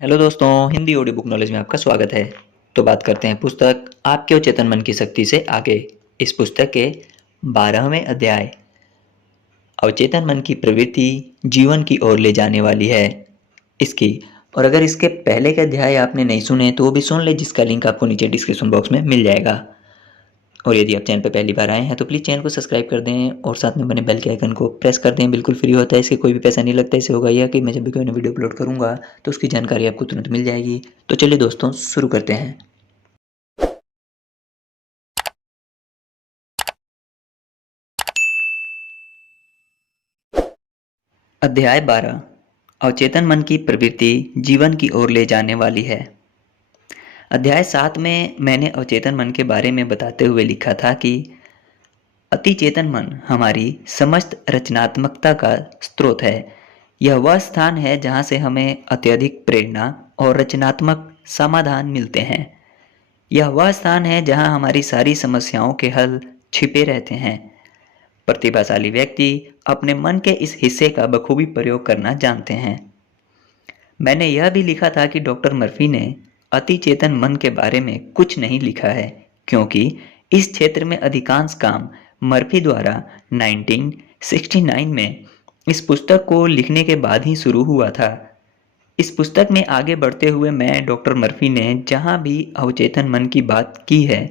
Hello दोस्तों, Hindi audio book knowledge में आपका स्वागत है। तो बात करते हैं पुस्तक आपके अवचेतन मन की शक्ति से आगे। इस पुस्तक के 12वें अध्याय अवचेतन मन की प्रवृत्ति जीवन की ओर ले जाने वाली है इसकी। और अगर इसके पहले के अध्याय आपने नहीं सुने तो वो भी सुन ले, जिसका लिंक आपको नीचे डिस्क्रिप्शन बॉक्स में मिल जाएगा। और यदि आप चैनल पर पहली बार आए हैं तो प्लीज़ चैनल को सब्सक्राइब कर दें और साथ में बने बेल के आइकन को प्रेस कर दें। बिल्कुल फ्री होता है, इसके कोई भी पैसा नहीं लगता। इससे होगा यह कि मैं जब भी कोई नई वीडियो अपलोड करूंगा तो उसकी जानकारी आपको तुरंत मिल जाएगी। तो चलिए दोस्तों, शुरू करते हैं। अध्याय 12 अवचेतन मन की प्रवृत्ति जीवन की ओर ले जाने वाली है। अध्याय 7 में मैंने अवचेतन मन के बारे में बताते हुए लिखा था कि अति चेतन मन हमारी समस्त रचनात्मकता का स्रोत है। यह वह स्थान है जहाँ से हमें अत्यधिक प्रेरणा और रचनात्मक समाधान मिलते हैं। यह वह स्थान है जहाँ हमारी सारी समस्याओं के हल छिपे रहते हैं। प्रतिभाशाली व्यक्ति अपने मन के इस हिस्से का बखूबी प्रयोग करना जानते हैं। मैंने यह भी लिखा था कि डॉक्टर मर्फी ने अति चेतन मन के बारे में कुछ नहीं लिखा है, क्योंकि इस क्षेत्र में अधिकांश काम मर्फी द्वारा 1969 में इस पुस्तक को लिखने के बाद ही शुरू हुआ था। इस पुस्तक में आगे बढ़ते हुए मैं डॉक्टर मर्फी ने जहाँ भी अवचेतन मन की बात की है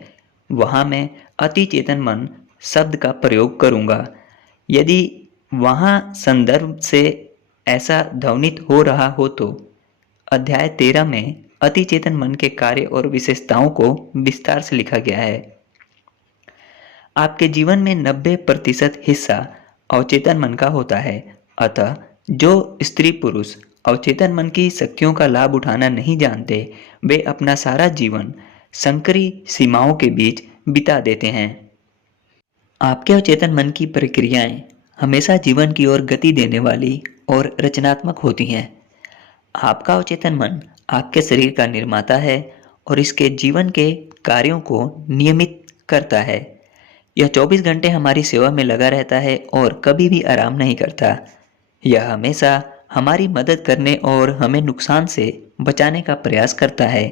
वहाँ मैं अति चेतन मन शब्द का प्रयोग करूँगा। यदि वहाँ संदर्भ से ऐसा ध्वनित हो रहा हो तो अध्याय 13 में अति चेतन मन के कार्य और विशेषताओं को विस्तार से लिखा गया है। आपके जीवन में 90% हिस्सा अवचेतन मन का होता है। अतः जो स्त्री पुरुष अवचेतन मन की शक्तियों का लाभ उठाना नहीं जानते, वे अपना सारा जीवन संकरी सीमाओं के बीच बिता देते हैं। आपके अवचेतन मन की प्रक्रियाएं हमेशा जीवन की ओर गति देने वाली और रचनात्मक होती हैं। आपका अवचेतन मन आपके शरीर का निर्माता है और इसके जीवन के कार्यों को नियमित करता है। यह 24 घंटे हमारी सेवा में लगा रहता है और कभी भी आराम नहीं करता। यह हमेशा हमारी मदद करने और हमें नुकसान से बचाने का प्रयास करता है।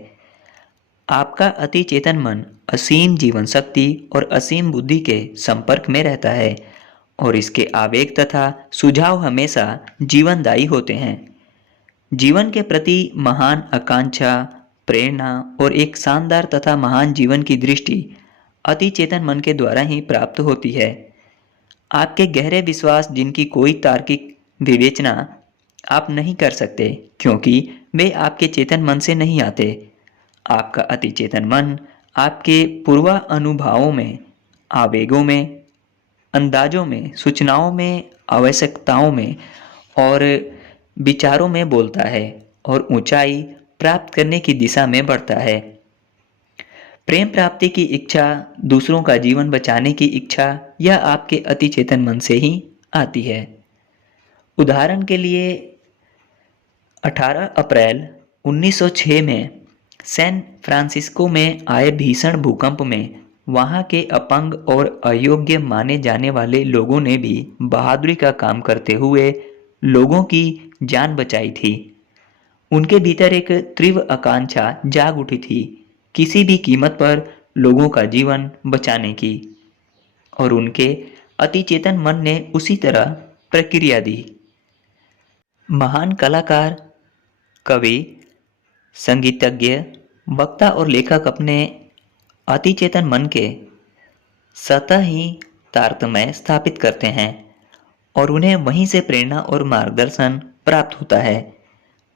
आपका अति चेतन मन असीम जीवन शक्ति और असीम बुद्धि के संपर्क में रहता है और इसके आवेग तथा सुझाव हमेशा जीवनदायी होते हैं। जीवन के प्रति महान आकांक्षा, प्रेरणा और एक शानदार तथा महान जीवन की दृष्टि अति चेतन मन के द्वारा ही प्राप्त होती है। आपके गहरे विश्वास जिनकी कोई तार्किक विवेचना आप नहीं कर सकते, क्योंकि वे आपके चेतन मन से नहीं आते। आपका अति चेतन मन आपके पूर्वानुभावों में, आवेगों में, अंदाजों में, सूचनाओं में, आवश्यकताओं में और विचारों में बोलता है और ऊंचाई प्राप्त करने की दिशा में बढ़ता है। प्रेम प्राप्ति की इच्छा, दूसरों का जीवन बचाने की इच्छा, यह आपके अति चेतन मन से ही आती है। उदाहरण के लिए 18 अप्रैल 1906 में सैन फ्रांसिस्को में आए भीषण भूकंप में वहां के अपंग और अयोग्य माने जाने वाले लोगों ने भी बहादुरी का काम करते हुए लोगों की जान बचाई थी। उनके भीतर एक तीव्र आकांक्षा जाग उठी थी, किसी भी कीमत पर लोगों का जीवन बचाने की, और उनके अति चेतन मन ने उसी तरह प्रक्रिया दी। महान कलाकार, कवि, संगीतज्ञ, वक्ता और लेखक अपने अति चेतन मन के सतह ही तारतम्य स्थापित करते हैं और उन्हें वहीं से प्रेरणा और मार्गदर्शन प्राप्त होता है।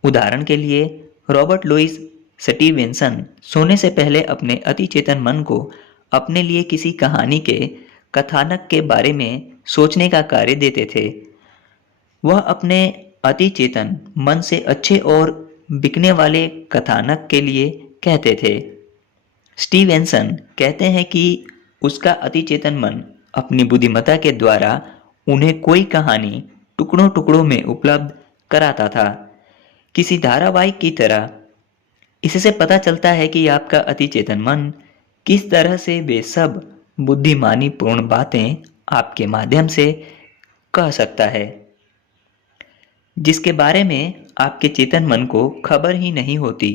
उदाहरण के लिए रॉबर्ट लुइस स्टीवेंसन सोने से पहले अपने अति चेतन मन को अपने लिए किसी कहानी के कथानक के बारे में सोचने का कार्य देते थे। वह अपने अति चेतन मन से अच्छे और बिकने वाले कथानक के लिए कहते थे। स्टीवेंसन कहते हैं कि उसका अति चेतन मन अपनी बुद्धिमत्ता के द्वारा उन्हें कोई कहानी टुकड़ों टुकड़ों में उपलब्ध कराता था, किसी धारावाहिक की तरह। इससे पता चलता है कि आपका अति चेतन मन किस तरह से वे सब बुद्धिमानी पूर्ण बातें आपके माध्यम से कह सकता है जिसके बारे में आपके चेतन मन को खबर ही नहीं होती।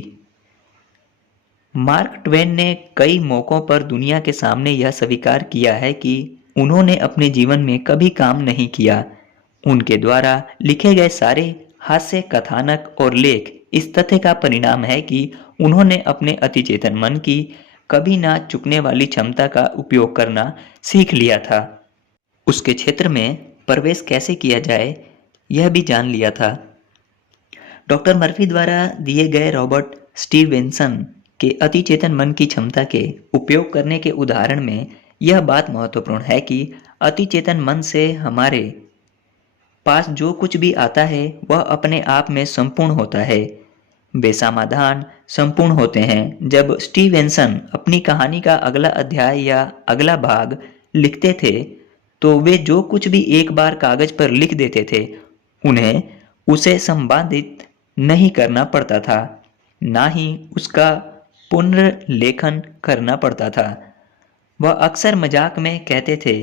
मार्क ट्वेन ने कई मौकों पर दुनिया के सामने यह स्वीकार किया है कि उन्होंने अपने जीवन में कभी काम नहीं किया। उनके द्वारा लिखे गए सारे हास्य कथानक और लेख इस तथ्य का परिणाम है कि उन्होंने अपने अतिचेतन मन की कभी ना चुकने वाली क्षमता का उपयोग करना सीख लिया था। उसके क्षेत्र में प्रवेश कैसे किया जाए यह भी जान लिया था। डॉक्टर मर्फी द्वारा दिए गए रॉबर्ट स्टीवेंसन के अतिचेतन मन की क्षमता के उपयोग करने के उदाहरण में यह बात महत्वपूर्ण है कि अतिचेतन मन से हमारे पास जो कुछ भी आता है वह अपने आप में संपूर्ण होता है। वे समाधान संपूर्ण होते हैं। जब स्टीवेंसन अपनी कहानी का अगला अध्याय या अगला भाग लिखते थे तो वे जो कुछ भी एक बार कागज पर लिख देते थे उन्हें उसे संपादित नहीं करना पड़ता था, ना ही उसका पुनर्लेखन करना पड़ता था। वह अक्सर मजाक में कहते थे,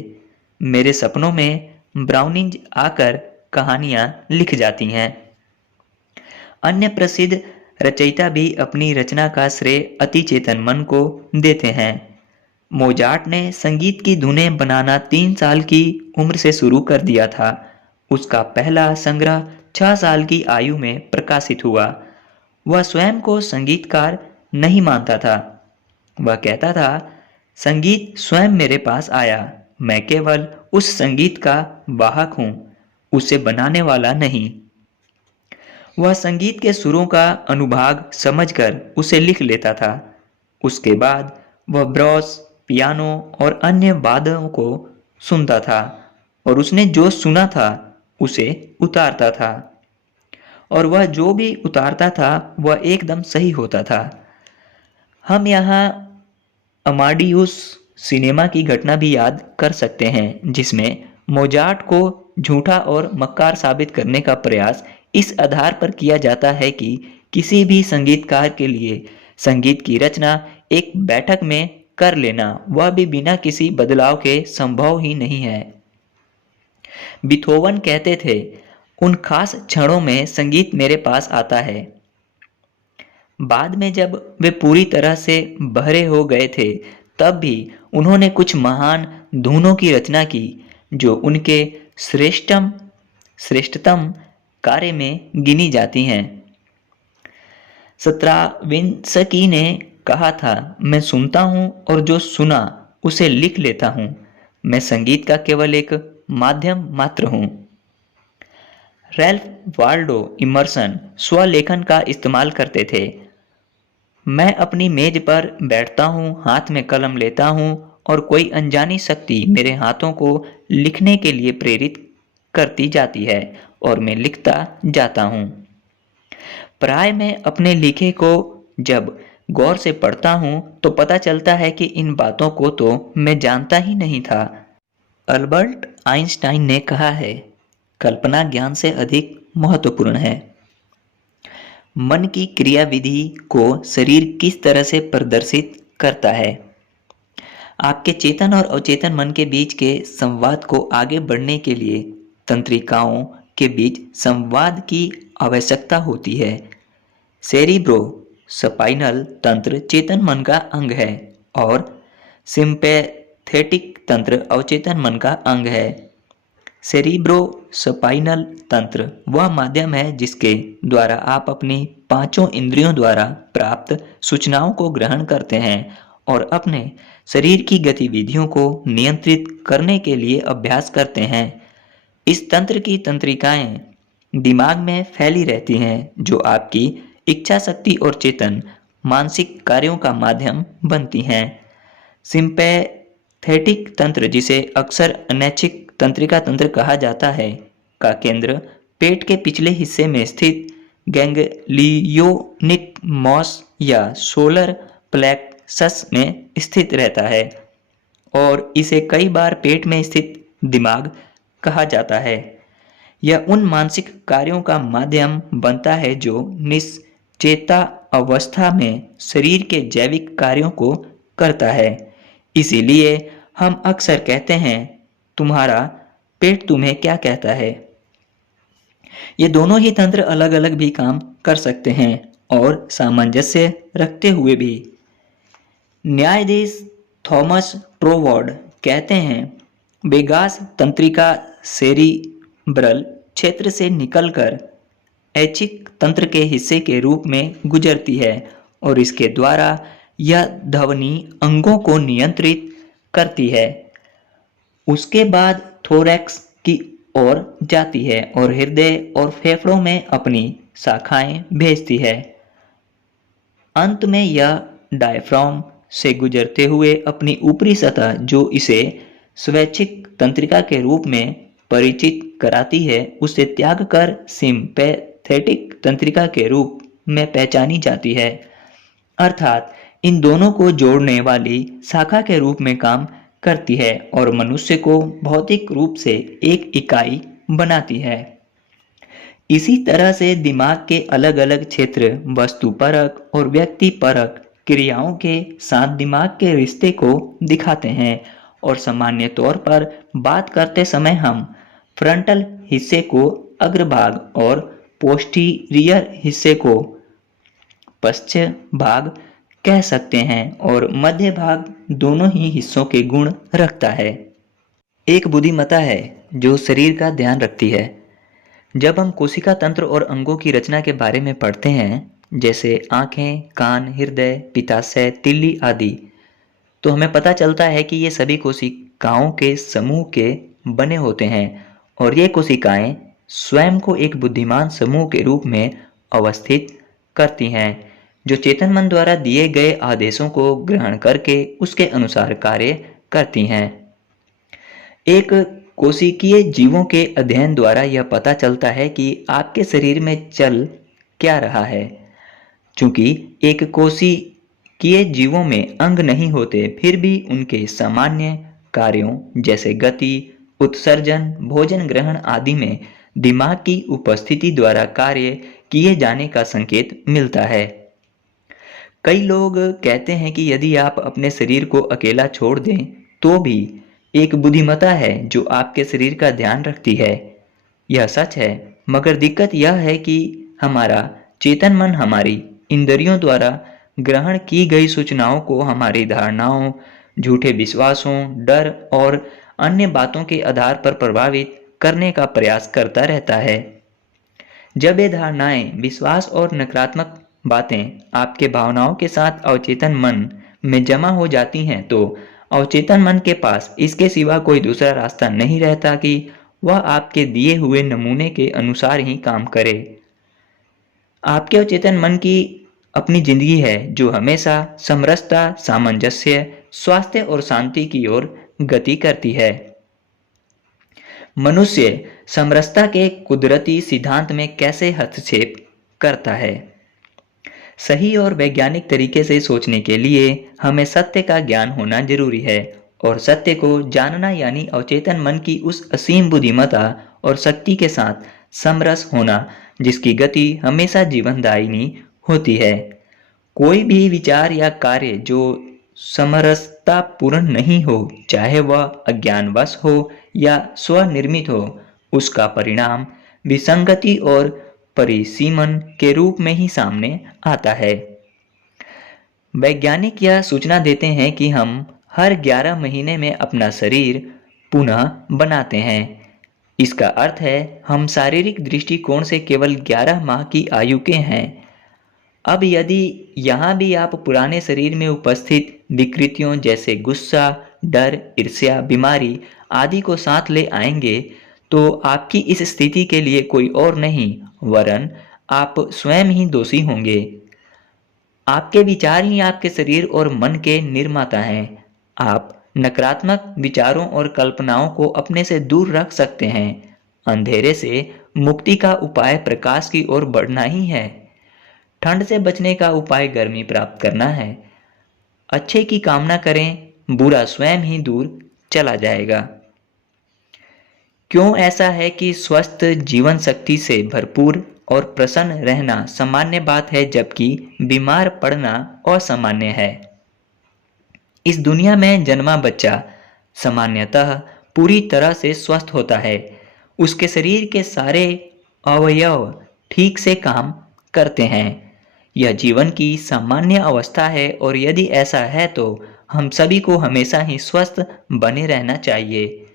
मेरे सपनों में ब्राउनिंग आकर कहानियां लिख जाती हैं। अन्य प्रसिद्ध रचयिता भी अपनी रचना का श्रेय अतिचेतन मन को देते हैं। मोजार्ट ने संगीत की धुनें बनाना 3 साल की उम्र से शुरू कर दिया था। उसका पहला संग्रह 6 साल की आयु में प्रकाशित हुआ। वह स्वयं को संगीतकार नहीं मानता था। वह कहता था, संगीत स्वयं मेरे पास आया, मैं केवल उस संगीत का वाहक हूँ, उसे बनाने वाला नहीं। वह संगीत के सुरों का अनुभाग समझकर उसे लिख लेता था। उसके बाद वह ब्रॉस, पियानो और अन्य वाद्यों को सुनता था और उसने जो सुना था उसे उतारता था, और वह जो भी उतारता था वह एकदम सही होता था। हम यहाँ अमाडियुस सिनेमा की घटना भी याद कर सकते हैं, जिसमें मोजार्ट को झूठा और मक्कार साबित करने का प्रयास इस आधार पर किया जाता है कि किसी भी संगीतकार के लिए संगीत की रचना एक बैठक में कर लेना, वह भी बिना किसी बदलाव के, संभव ही नहीं है। बीथोवन कहते थे, उन खास क्षणों में संगीत मेरे पास आता है। बाद में जब वे पूरी तरह से बहरे हो गए थे तब भी उन्होंने कुछ महान धुनों की रचना की जो उनके श्रेष्ठतम कार्य में गिनी जाती हैं। स्ट्राविंस्की ने कहा था, मैं सुनता हूँ और जो सुना उसे लिख लेता हूँ, मैं संगीत का केवल एक माध्यम मात्र हूँ। रैल्फ वाल्डो इमर्सन स्वलेखन का इस्तेमाल करते थे। मैं अपनी मेज पर बैठता हूँ, हाथ में कलम लेता हूँ और कोई अनजानी शक्ति मेरे हाथों को लिखने के लिए प्रेरित करती जाती है और मैं लिखता जाता हूँ। प्राय मैं अपने लिखे को जब गौर से पढ़ता हूँ तो पता चलता है कि इन बातों को तो मैं जानता ही नहीं था। अल्बर्ट आइंस्टाइन ने कहा है, कल्पना ज्ञान से अधिक महत्वपूर्ण है। मन की क्रियाविधि को शरीर किस तरह से प्रदर्शित करता है। आपके चेतन और अचेतन मन के बीच के संवाद को आगे बढ़ने के लिए तंत्रिकाओं के बीच संवाद की आवश्यकता होती है। सेरिब्रो स्पाइनल तंत्र चेतन मन का अंग है और सिंपैथेटिक तंत्र अवचेतन मन का अंग है। सेरिब्रो स्पाइनल तंत्र वह माध्यम है जिसके द्वारा आप अपनी 5 इंद्रियों द्वारा प्राप्त सूचनाओं को ग्रहण करते हैं और अपने शरीर की गतिविधियों को नियंत्रित करने के लिए अभ्यास करते हैं। इस तंत्र की तंत्रिकाएं दिमाग में फैली रहती हैं जो आपकी इच्छा शक्ति और चेतन मानसिक कार्यों का माध्यम बनती हैं। सिंपैथेटिक तंत्र, जिसे अक्सर अनैच्छिक तंत्रिका तंत्र कहा जाता है, का केंद्र पेट के पिछले हिस्से में स्थित गैंग्लियोनिक मॉस या सोलर प्लेक्सस में स्थित रहता है और इसे कई बार पेट में स्थित दिमाग कहा जाता है। यह उन मानसिक कार्यों का माध्यम बनता है जो निश्चेता अवस्था में शरीर के जैविक कार्यों को करता है। इसीलिए हम अक्सर कहते हैं, तुम्हारा पेट तुम्हें क्या कहता है। ये दोनों ही तंत्र अलग अलग भी काम कर सकते हैं और सामंजस्य रखते हुए भी। न्यायाधीश थॉमस ट्रोवर्ड कहते हैं, वेगास तंत्रिका सेरिब्रल क्षेत्र से निकलकर ऐच्छिक तंत्र के हिस्से के रूप में गुजरती है और इसके द्वारा यह ध्वनि अंगों को नियंत्रित करती है। उसके बाद थोरैक्स की ओर जाती है और हृदय और फेफड़ों में अपनी शाखाएं भेजती है। अंत में यह डायफ्राम से गुजरते हुए अपनी ऊपरी सतह, जो इसे स्वैच्छिक तंत्रिका के रूप में परिचित कराती है, उसे त्याग कर सिंपैथेटिक तंत्रिका के रूप में पहचानी जाती है, अर्थात इन दोनों को जोड़ने वाली शाखा के रूप में काम करती है और मनुष्य को भौतिक रूप से एक इकाई बनाती है। इसी तरह से दिमाग के अलग अलग क्षेत्र वस्तुपरक और व्यक्तिपरक क्रियाओं के साथ दिमाग के रिश्ते को दिखाते हैं और सामान्य तौर पर बात करते समय हम फ्रंटल हिस्से को अग्रभाग और पोस्टीरियर हिस्से को पश्च भाग कह सकते हैं और मध्य भाग दोनों ही हिस्सों के गुण रखता है। एक बुद्धिमत्ता है जो शरीर का ध्यान रखती है। जब हम कोशिका तंत्र और अंगों की रचना के बारे में पढ़ते हैं, जैसे आंखें, कान, हृदय, पित्ताशय, तिल्ली आदि, तो हमें पता चलता है कि ये सभी कोशिकाओं के समूह के बने होते हैं और ये कोशिकाएं स्वयं को एक बुद्धिमान समूह के रूप में अवस्थित करती हैं, जो चेतन मन द्वारा दिए गए आदेशों को ग्रहण करके उसके अनुसार कार्य करती हैं। एक कोशिकीय जीवों के अध्ययन द्वारा यह पता चलता है कि आपके शरीर में चल क्या रहा है। चूंकि एक कोशिकीय जीवों में अंग नहीं होते, फिर भी उनके सामान्य कार्यों जैसे गति, उत्सर्जन, भोजन ग्रहण आदि में दिमाग की उपस्थिति द्वारा कार्य किए जाने का संकेत मिलता है। कई लोग कहते हैं कि यदि आप अपने शरीर को अकेला छोड़ दें तो भी एक बुद्धिमत्ता है जो आपके शरीर का ध्यान रखती है। यह सच है, मगर दिक्कत यह है कि हमारा चेतन मन हमारी इंद्रियों द्वारा ग्रहण की गई सूचनाओं को हमारी धारणाओं, झूठे विश्वासों, डर और अन्य बातों के आधार पर प्रभावित करने का प्रयास करता रहता है। जब ये धारणाएं, विश्वास और नकारात्मक बातें आपके भावनाओं के साथ अवचेतन मन में जमा हो जाती हैं, तो अवचेतन मन के पास इसके सिवा कोई दूसरा रास्ता नहीं रहता कि वह आपके दिए हुए नमूने के अनुसार ही काम करे। आपके अवचेतन मन की अपनी जिंदगी है जो हमेशा समरसता, सामंजस्य, स्वास्थ्य और शांति की ओर गति करती है। मनुष्य समरसता के कुदरती सिद्धांत में कैसे हस्तक्षेप करता है? सही और वैज्ञानिक तरीके से सोचने के लिए हमें सत्य का ज्ञान होना जरूरी है और सत्य को जानना यानी अवचेतन मन की उस असीम बुद्धिमत्ता और शक्ति के साथ समरस होना जिसकी गति हमेशा जीवनदायिनी होती है। कोई भी विचार या कार्य जो समरसता पूर्ण नहीं हो, चाहे वह अज्ञानवश हो या स्वनिर्मित हो, उसका परिणाम विसंगति और परिसीमन के रूप में ही सामने आता है। वैज्ञानिक यह सूचना देते हैं कि हम हर 11 महीने में अपना शरीर पुनः बनाते हैं। इसका अर्थ है हम शारीरिक दृष्टिकोण से केवल 11 माह की आयु के हैं। अब यदि यहाँ भी आप पुराने शरीर में उपस्थित विकृतियों जैसे गुस्सा, डर, ईर्ष्या, बीमारी आदि को साथ ले आएंगे, तो आपकी इस स्थिति के लिए कोई और नहीं वरन आप स्वयं ही दोषी होंगे। आपके विचार ही आपके शरीर और मन के निर्माता हैं। आप नकारात्मक विचारों और कल्पनाओं को अपने से दूर रख सकते हैं। अंधेरे से मुक्ति का उपाय प्रकाश की ओर बढ़ना ही है। ठंड से बचने का उपाय गर्मी प्राप्त करना है। अच्छे की कामना करें, बुरा स्वयं ही दूर चला जाएगा। क्यों ऐसा है कि स्वस्थ जीवन शक्ति से भरपूर और प्रसन्न रहना सामान्य बात है जबकि बीमार पड़ना असामान्य है? इस दुनिया में जन्मा बच्चा सामान्यतः पूरी तरह से स्वस्थ होता है। उसके शरीर के सारे अवयव ठीक से काम करते हैं। यह जीवन की सामान्य अवस्था है और यदि ऐसा है तो हम सभी को हमेशा ही स्वस्थ बने रहना चाहिए।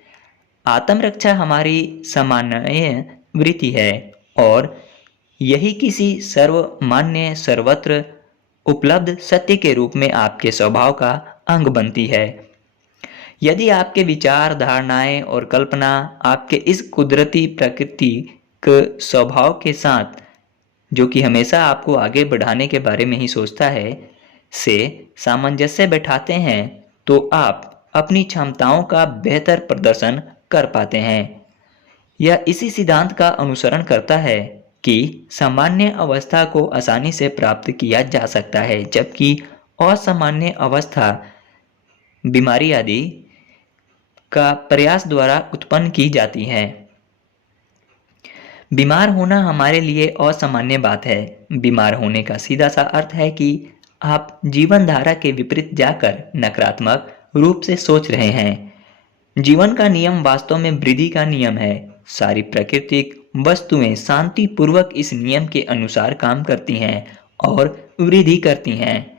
आत्मरक्षा हमारी सामान्य वृत्ति है और यही किसी सर्वमान्य सर्वत्र उपलब्ध सत्य के रूप में आपके स्वभाव का अंग बनती है। यदि आपके विचार, धारणाएं और कल्पना आपके इस कुदरती प्राकृतिक स्वभाव के साथ, जो कि हमेशा आपको आगे बढ़ाने के बारे में ही सोचता है, से सामंजस्य बैठाते हैं, तो आप अपनी क्षमताओं का बेहतर प्रदर्शन कर पाते हैं। यह इसी सिद्धांत का अनुसरण करता है कि सामान्य अवस्था को आसानी से प्राप्त किया जा सकता है, जबकि असामान्य अवस्था बीमारी आदि का प्रयास द्वारा उत्पन्न की जाती है। बीमार होना हमारे लिए असामान्य बात है। बीमार होने का सीधा सा अर्थ है कि आप जीवन धारा के विपरीत जाकर नकारात्मक रूप से सोच रहे हैं। जीवन का नियम वास्तव में वृद्धि का नियम है। सारी प्राकृतिक वस्तुएं शांतिपूर्वक इस नियम के अनुसार काम करती हैं और वृद्धि करती हैं।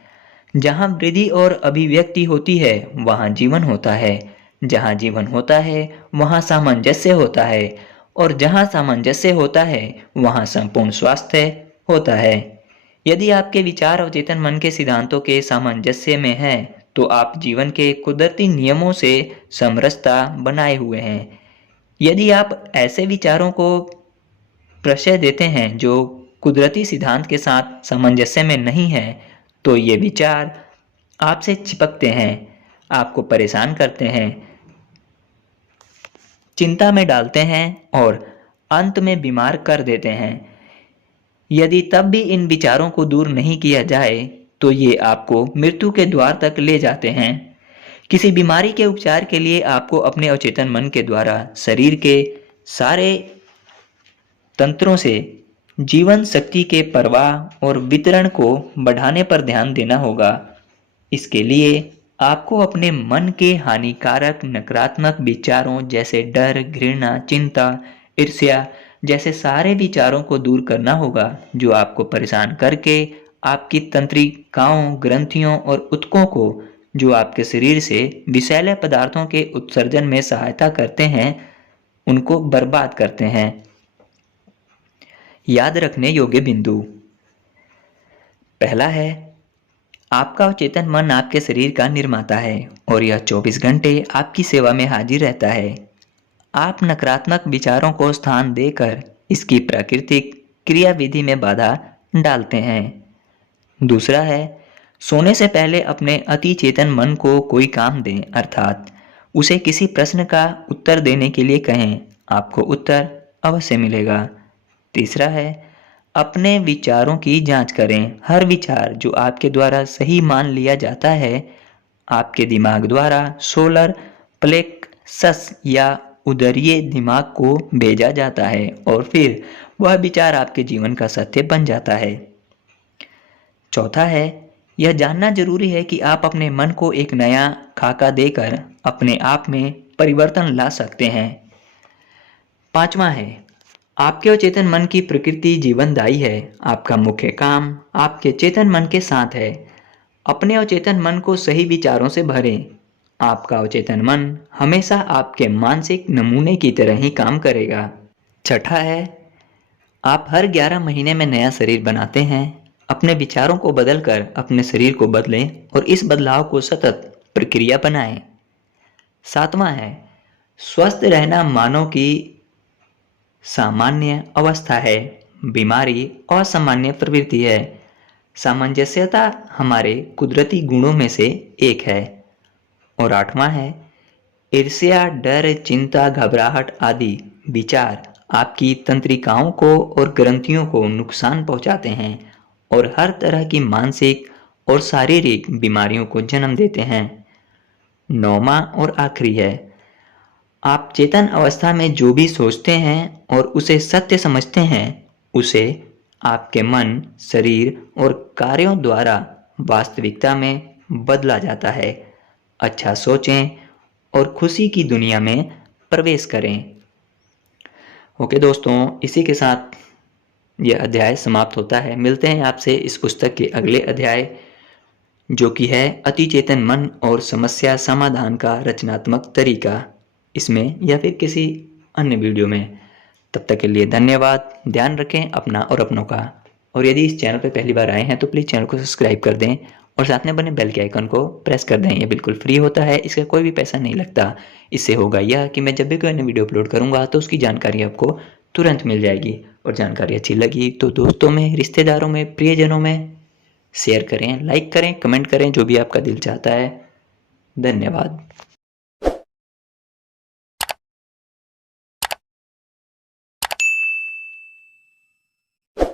जहाँ वृद्धि और अभिव्यक्ति होती है वहाँ जीवन होता है। जहाँ जीवन होता है वहाँ सामंजस्य होता है और जहाँ सामंजस्य होता है वहाँ संपूर्ण स्वास्थ्य होता है। यदि आपके विचार अवचेतन मन के सिद्धांतों के सामंजस्य में हैं, तो आप जीवन के कुदरती नियमों से समरसता बनाए हुए हैं। यदि आप ऐसे विचारों को प्रश्रय देते हैं जो कुदरती सिद्धांत के साथ सामंजस्य में नहीं है, तो ये विचार आपसे चिपकते हैं, आपको परेशान करते हैं, चिंता में डालते हैं और अंत में बीमार कर देते हैं। यदि तब भी इन विचारों को दूर नहीं किया जाए तो ये आपको मृत्यु के द्वार तक ले जाते हैं। किसी बीमारी के उपचार के लिए आपको अपने अवचेतन मन के द्वारा शरीर के सारे तंत्रों से जीवन शक्ति के प्रवाह और वितरण को बढ़ाने पर ध्यान देना होगा। इसके लिए आपको अपने मन के हानिकारक नकारात्मक विचारों जैसे डर, घृणा, चिंता, ईर्ष्या जैसे सारे विचारों को दूर करना होगा, जो आपको परेशान करके आपकी तंत्रिकाओं, ग्रंथियों और ऊतकों को, जो आपके शरीर से विषैले पदार्थों के उत्सर्जन में सहायता करते हैं, उनको बर्बाद करते हैं। याद रखने योग्य बिंदु। पहला है, आपका अवचेतन मन आपके शरीर का निर्माता है और यह 24 घंटे आपकी सेवा में हाजिर रहता है। आप नकारात्मक विचारों को स्थान देकर इसकी प्राकृतिक क्रियाविधि में बाधा डालते हैं। दूसरा है, सोने से पहले अपने अति चेतन मन को कोई काम दें, अर्थात उसे किसी प्रश्न का उत्तर देने के लिए कहें, आपको उत्तर अवश्य मिलेगा। तीसरा है, अपने विचारों की जांच करें। हर विचार जो आपके द्वारा सही मान लिया जाता है, आपके दिमाग द्वारा सोलर प्लेक्सस या उदरीय दिमाग को भेजा जाता है और फिर वह विचार आपके जीवन का सत्य बन जाता है। चौथा है, यह जानना जरूरी है कि आप अपने मन को एक नया खाका देकर अपने आप में परिवर्तन ला सकते हैं। पांचवा है, आपके अचेतन मन की प्रकृति जीवनदायी है। आपका मुख्य काम आपके चेतन मन के साथ है। अपने अचेतन मन को सही विचारों से भरें। आपका अवचेतन मन हमेशा आपके मानसिक नमूने की तरह ही काम करेगा। छठा है, आप हर 11 महीने में नया शरीर बनाते हैं। अपने विचारों को बदलकर अपने शरीर को बदलें और इस बदलाव को सतत प्रक्रिया बनाएं। सातवां है, स्वस्थ रहना मानव की सामान्य अवस्था है। बीमारी असामान्य प्रवृत्ति है। सामंजस्यता हमारे कुदरती गुणों में से एक है। और आठवां है, ईर्ष्या, डर, चिंता, घबराहट आदि विचार आपकी तंत्रिकाओं को और ग्रंथियों को नुकसान पहुंचाते हैं और हर तरह की मानसिक और शारीरिक बीमारियों को जन्म देते हैं। नौवां और आखिरी है, आप चेतन अवस्था में जो भी सोचते हैं और उसे सत्य समझते हैं, उसे आपके मन, शरीर और कार्यों द्वारा वास्तविकता में बदला जाता है। अच्छा सोचें और खुशी की दुनिया में प्रवेश करें। ओके दोस्तों, इसी के साथ ये अध्याय समाप्त होता है। मिलते हैं आपसे इस पुस्तक के अगले अध्याय, जो कि है अति चेतन मन और समस्या समाधान का रचनात्मक तरीका, इसमें या फिर किसी अन्य वीडियो में। तब तक के लिए धन्यवाद। ध्यान रखें अपना और अपनों का। और यदि इस चैनल पर पहली बार आए हैं तो प्लीज़ चैनल को सब्सक्राइब कर दें और साथ में बने बेल के आइकन को प्रेस कर दें। ये बिल्कुल फ्री होता है, इसका कोई भी पैसा नहीं लगता। इससे होगा यह कि मैं जब भी कोई नई वीडियो अपलोड करूँगा तो उसकी जानकारी आपको तुरंत मिल जाएगी। और जानकारी अच्छी लगी तो दोस्तों में, रिश्तेदारों में, प्रियजनों में शेयर करें, लाइक करें, कमेंट करें, जो भी आपका दिल चाहता है। धन्यवाद।